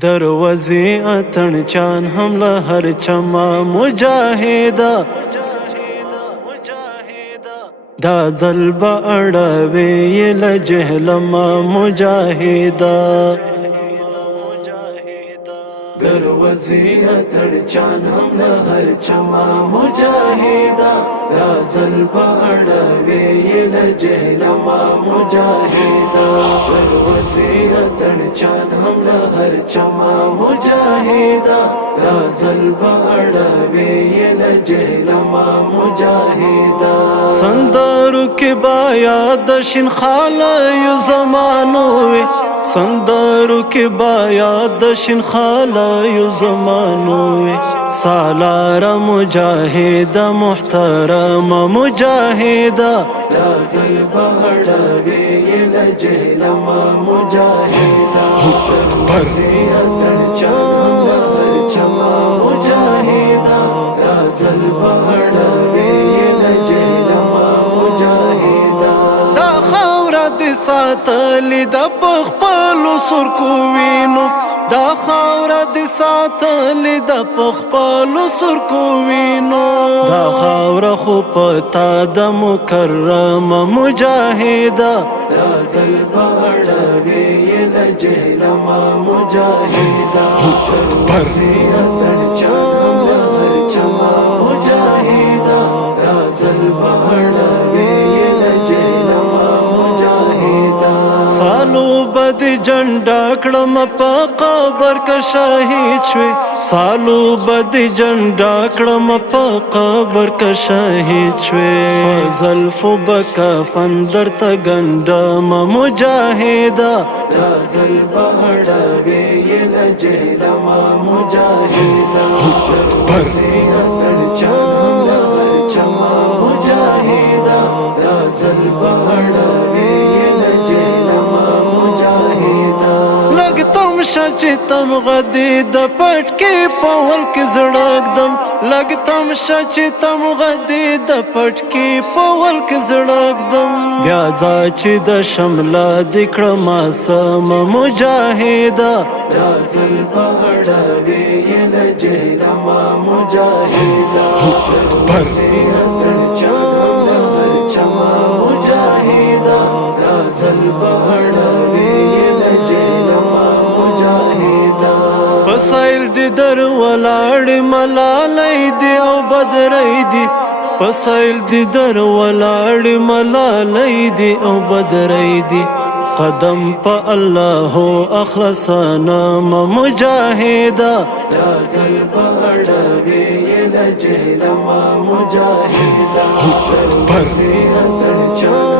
دروازې اتڼ چان هم له هر چما مجاهدا دا ځل به اړوي له جهلما مجاهدا دروازې اتڼ چان هم له هر چما مجاهدا دا ځل به اړوي له جهلما مجاهدا دروازې اتڼ چان هم له هر چما مجاهدا دا ځل به اړوي له جهلما مجاهدا سندرو کې بایا د شین خاله یو زمانو وي سندرو کې بایا د شین خاله یو زمانو وي سالار مجاهد محترم مجاهد دا ځل به اړوي له جهلما مجاهدا دروازې اتڼ چان له هر چما مجاهدا دا ځل به اړوي له جهلما مجاهدا دا خاوره دې ساتلې د خپلو سرکو وینو دا خاوره دې ساتلې د خپلو سرکو وینو دا خاوره خو پتا د مکرم مجاهدا دا ځل به اړوي له جهلما مجاهدا دروازې اتڼ چان هم له هر چما مجاهدا دا ځل به اړوي له جهلما مجاهدا سالو بد جنډا کړم په قبر کا شهید شوي سالو بد جنډا کړم په قبر کا شهید شوي زلفو بکا فندر ته ګنډم مجاهدا دا ځل به اړوي له جهلما مجاهدا دروازې اتڼ چان هم له هر چما مجاهدا دا ځل به اړوي له جهلما مجاهدا لګ تم شچ تم غدي د پټ کې پول کې زړګدم لګ تم شچ تم غدي د پټ کې پول کې زړګدم بیا ځاچ د شمله دکړم سم مجاهدا دا ځل به اړوي له جهلما مجاهدا دروازې اتڼ چان هم له هر چما مجاهدا دا ځل به اړوي له جهلما مجاهدا پسایل دې در ولاړ ملالۍ دې او بدرۍ دې پسایل دې در ولاړ ملالۍ دې او بدرۍ دې قدم په الله اخلصنا مجاهدا دا ځل به اړوي له جهلما مجاهدا دروازې اتڼ چان